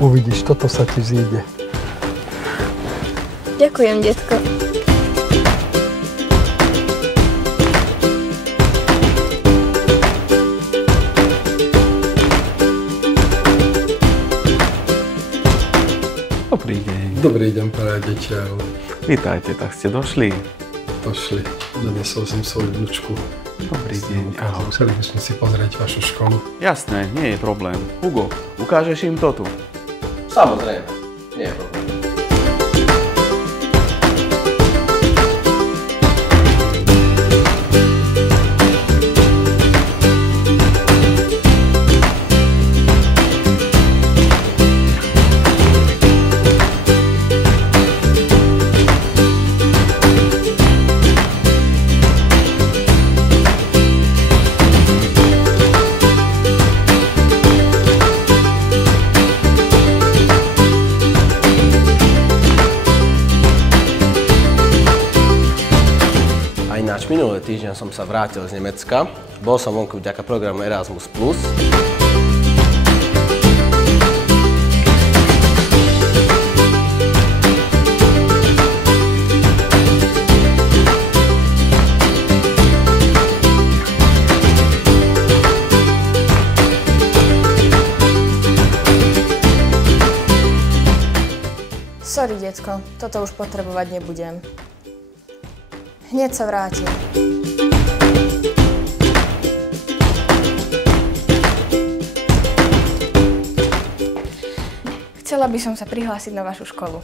Uvidíš, toto sa ti zíde. Ďakujem, detko. Dobrý deň. Dobrý deň, pradeťaľ. Vítajte, tak ste došli. Došli. Donesol som svoju vnúčku. Dobrý deň. Ahoj. Museli by sme si pozrieť vašu školu. Jasné, nie je problém. Hugo, ukážeš im to tu? Samozrejme, nie je problém. Ináč minulý týždeň som sa vrátil z Nemecka. Bol som vonku vďaka programu Erasmus+. Sorry, detko, toto už potrebovať nebudem. Hneď sa vrátim. Chcela by som sa prihlásiť na vašu školu.